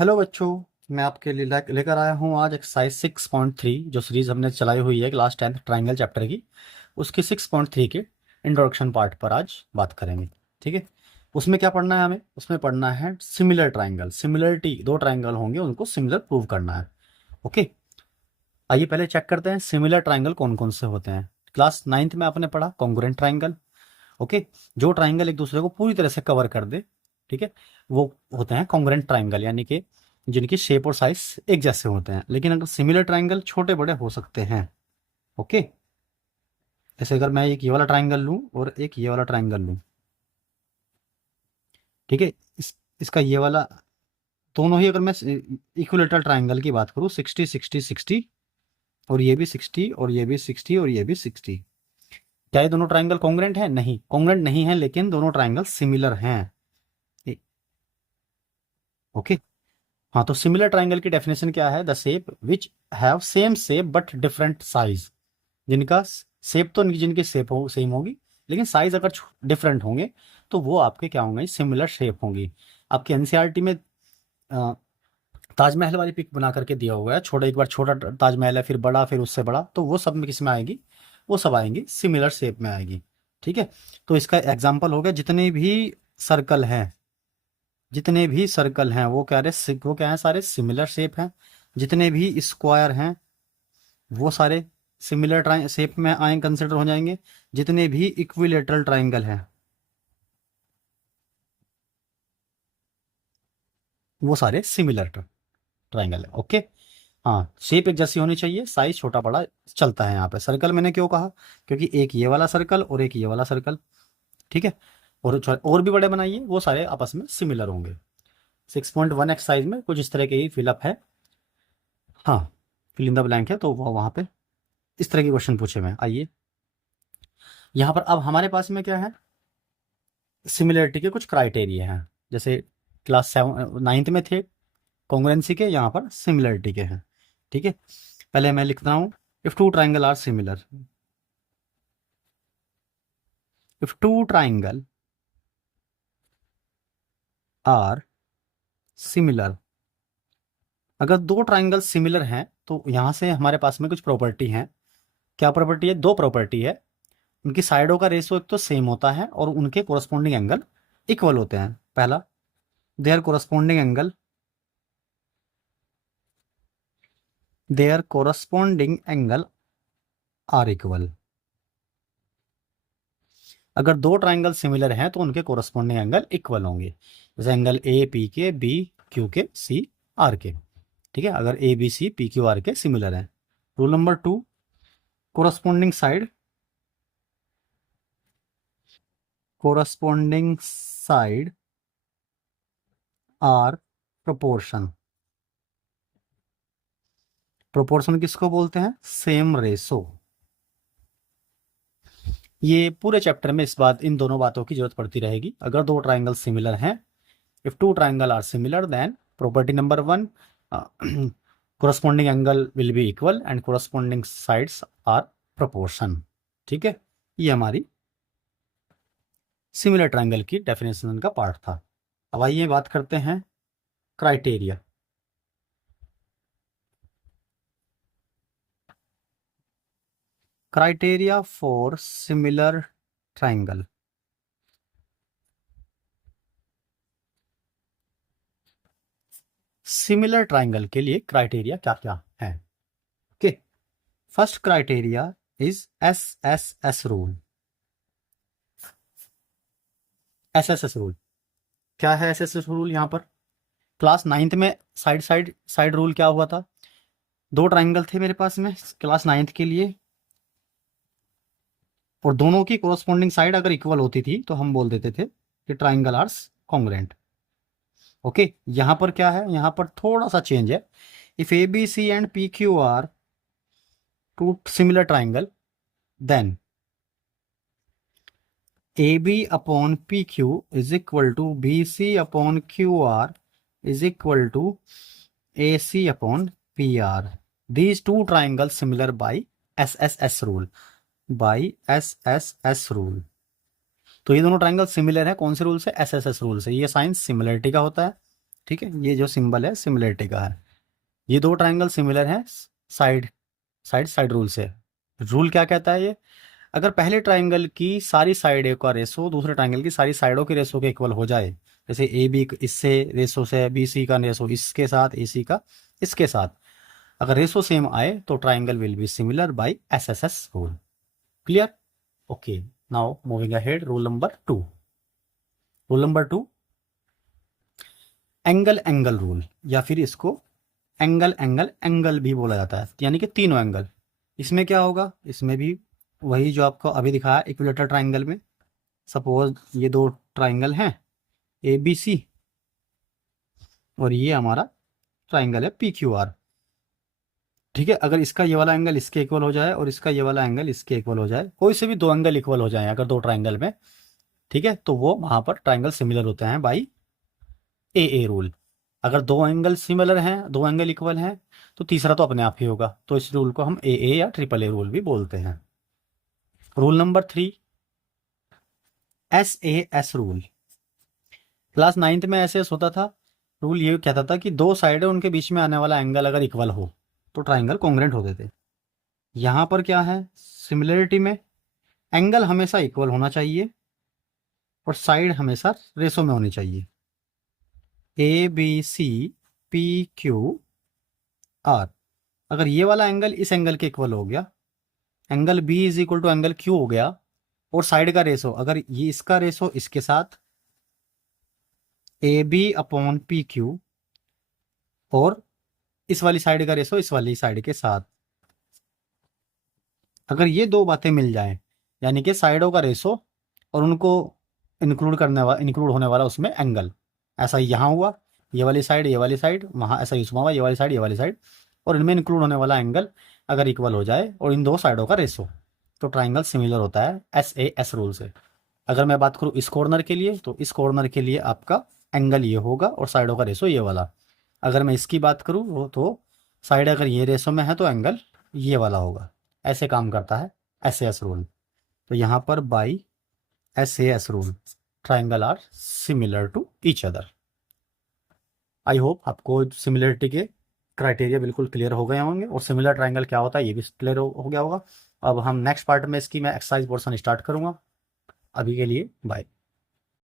Hello बच्चों। मैं आपके लिए लेकर आया हूँ आज एक्सरसाइज 6.3 जो सीरीज हमने चलाई हुई है क्लास 10th ट्राइंगल चैप्टर की। उसकी 6.3 के इंट्रोडक्शन पार्ट पर आज बात करेंगे। ठीक है। उसमें क्या पढ़ना है हमें? उसमें पढ़ना है सिमिलर ट्राइंगल। सिमिलरिटी, दो ट्राइंगल होंगे उनको सिमिलर प्रूव करना है। ओके। आइए पहले चेक करते हैं सिमिलर ट्राइंगल कौन कौन से होते हैं। क्लास 9th में आपने पढ़ा कॉन्ग्रुएंट ट्राइंगल। ओके। जो ट्राइंगल एक दूसरे को पूरी तरह से कवर कर दे, ठीक है, वो होते हैं कॉन्ग्रुएंट ट्राइंगल, यानी कि जिनकी शेप और साइज एक जैसे होते हैं। लेकिन अगर सिमिलर ट्राइंगल छोटे बड़े हो सकते हैं। ओके। जैसे अगर मैं एक ये वाला ट्राइंगल लूं और एक ये वाला ट्राइंगल लूं, ठीक है, इसका ये वाला, दोनों ही अगर मैं इक्विलेटरल ट्राइंगल की बात करूं, 60 60 60, और ये भी 60 और ये भी 60 और ये भी 60, क्या ये दोनों ट्राइंगल कॉन्ग्रुएंट है? नहीं, कॉन्ग्रुएंट नहीं है, लेकिन दोनों ट्राइंगल सिमिलर हैं। ओके। हाँ, तो सिमिलर ट्राइंगल की डेफिनेशन क्या है? The shape which have same shape but different size. जिनका शेप तो जिनकी शेप हो सेम होगी, लेकिन साइज अगर डिफरेंट होंगे तो वो आपके क्या होंगे? सिमिलर शेप होंगी। आपके एनसीईआरटी में अ, ताजमहल वाली पिक बना करके दिया हुआ है। छोटा, एक बार छोटा ताजमहल है, फिर बड़ा, फिर उससे बड़ा, तो वो सब में किस में आएगी? वो सब आएंगी सिमिलर शेप में आएगी। ठीक है। तो इसका एग्जाम्पल हो गया, जितने भी सर्कल हैं, जितने भी सर्कल हैं वो वो क्या है? सारे सिमिलर शेप हैं। जितने भी स्क्वायर हैं वो सारे सिमिलर शेप में आए कंसिडर हो जाएंगे। जितने भी इक्विलेटरल ट्राइंगल हैं वो सारे सिमिलर ट्राइंगल है। ओके। हाँ, शेप एक जैसी होनी चाहिए, साइज छोटा बड़ा चलता है। यहाँ पे सर्कल मैंने क्यों कहा? क्योंकि एक ये वाला सर्कल और एक ये वाला सर्कल, ठीक है, और भी बड़े बनाइए, वो सारे आपस में सिमिलर होंगे। 6.1 एक्सरसाइज में कुछ इस तरह के ही फिलअप है। हाँ, फिल इन द ब्लैंक है, तो वो वहाँ पे इस तरह के क्वेश्चन पूछे हुए हैं। आइए यहाँ पर अब हमारे पास में क्या है? सिमिलरिटी के कुछ क्राइटेरिया हैं। जैसे क्लास 9th में थे कॉन्ग्रुएंसी के, यहाँ पर सिमिलरिटी के हैं। ठीक है। पहले मैं लिखता हूँ, if two triangle are similar, if two triangle are similar. अगर दो ट्राइंगल सिमिलर हैं तो यहाँ से हमारे पास में कुछ प्रॉपर्टी हैं। क्या प्रॉपर्टी है? दो प्रॉपर्टी है। उनकी साइडों का रेशियो एक तो सेम होता है और उनके कोरस्पॉन्डिंग एंगल इक्वल होते हैं। पहला, their corresponding angle, their corresponding angle are equal. अगर दो ट्राइंगल सिमिलर हैं तो उनके कोरस्पॉन्डिंग एंगल इक्वल होंगे। जैसे एंगल ए पी के, बी क्यू के, सी आर के। ठीक है, अगर A B C P Q R के सिमिलर हैं। Rule number 2, corresponding side, corresponding side are proportion. Proportion किसको बोलते हैं? Same ratio. ये पूरे चैप्टर में इन दोनों बातों की जरूरत पड़ती रहेगी। अगर दो ट्राइंगल सिमिलर हैं, if two triangle are similar, then property number 1, corresponding angle will be equal and corresponding sides are proportion। ठीक है, ये हमारी सिमिलर ट्राइंगल की डेफिनेशन का पार्ट था। अब आइए बात करते हैं criteria. Criteria for similar triangle. Similar triangle के लिए क्राइटेरिया क्या क्या है? Okay. First criteria is S S S rule. S S S rule क्या है? एस एस एस रूल यहाँ पर क्लास 9th में साइड साइड साइड रूल क्या हुआ था? दो ट्राइंगल थे मेरे पास में क्लास 9th के लिए, और दोनों की कोरस्पॉन्डिंग साइड अगर इक्वल होती थी तो हम बोल देते थे कि ट्राइंगल आर कॉन्ग्रुएंट। ओके। यहां पर क्या है? यहां पर थोड़ा सा चेंज है। If A B C and P Q R two similar triangle, then A B upon P Q is equal to B C upon Q R is equal to A C upon P R. These two triangle similar by S S S rule, by S S S rule. तो ये दोनों triangle similar है कौन से rule से? S S S rule से। ये sign similarity का होता है। ठीक है, ये जो सिंबल है सिमिलरिटी का है। ये दो ट्राइंगल सिमिलर हैं साइड साइड साइड रूल से। रूल क्या कहता है ये, अगर पहले ट्राइंगल की सारी साइड का रेशो दूसरे ट्राइंगल की सारी साइडों के रेशो के इक्वल हो जाए, जैसे ए बी इससे रेशो से, बी सी का रेशो इसके साथ, ए सी का इसके साथ, अगर रेशो सेम आए तो triangle will be similar by SSS rule. Clear? Okay, now moving ahead, rule number 2। Rule number 2, angle angle rule, या फिर इसको एंगल एंगल एंगल भी बोला जाता है, यानी कि तीनों एंगल। इसमें क्या होगा, इसमें भी वही जो आपको अभी दिखाया इक्विलेटरल ट्राइंगल में। सपोज ये दो ट्राइंगल हैं ए बी सी, और ये हमारा ट्राइंगल है पी क्यू आर। ठीक है, अगर इसका ये वाला एंगल इसके इक्वल हो जाए और इसका ये वाला एंगल इसके इक्वल हो जाए, कोई से भी दो एंगल इक्वल हो जाए अगर दो ट्राइंगल में, ठीक है, तो वो वहां पर ट्राइंगल सिमिलर होते हैं बाई ए रूल। अगर दो एंगल सिमिलर हैं, दो एंगल इक्वल हैं, तो तीसरा तो अपने आप ही होगा, तो इस रूल को हम ए या ट्रिपल ए रूल भी बोलते हैं। Rule number 3, S rule. Class 9th में एस होता था। रूल ये कहता था कि दो साइड है, उनके बीच में आने वाला एंगल अगर इक्वल हो तो ट्राइंगल कॉन्ग्रेंट होते थे। यहाँ पर क्या है, सिमिलरिटी में एंगल हमेशा इक्वल होना चाहिए और साइड हमेशा रेशो में होनी चाहिए। A B C P Q R, अगर ये वाला एंगल इस एंगल के इक्वल हो गया, angle B is equal to angle Q हो गया, और साइड का रेशो अगर ये इसका रेशो इसके साथ A B upon P Q, और इस वाली साइड का रेशो इस वाली साइड के साथ, अगर ये दो बातें मिल जाएं, यानी कि साइडों का रेशो और उनको इंक्लूड होने वाला उसमें एंगल, ऐसा ही यहाँ हुआ, ये वाली साइड वहाँ ऐसा यूज हुआ, ये वाली साइड, और इनमें इंक्लूड होने वाला एंगल अगर इक्वल हो जाए और इन दो साइडों का रेशो, तो ट्राइंगल सिमिलर होता है एस रूल से। अगर मैं बात करूँ इस कॉर्नर के लिए, तो इस कॉर्नर के लिए आपका एंगल ये होगा और साइडों का रेशो ये वाला। अगर मैं इसकी बात करूँ तो साइड अगर ये रेशो में है तो एंगल ये वाला होगा। ऐसे काम करता है एस रूल। तो यहाँ पर by S rule triangle are similar to each other. I hope आपको सिमिलरिटी के क्राइटेरिया बिल्कुल क्लियर हो गए होंगे और सिमिलर ट्राइंगल क्या होता है ये भी क्लियर हो गया होगा। अब हम नेक्स्ट पार्ट में इसकी मैं एक्सरसाइज पोर्शन स्टार्ट करूँगा। अभी के लिए बाय।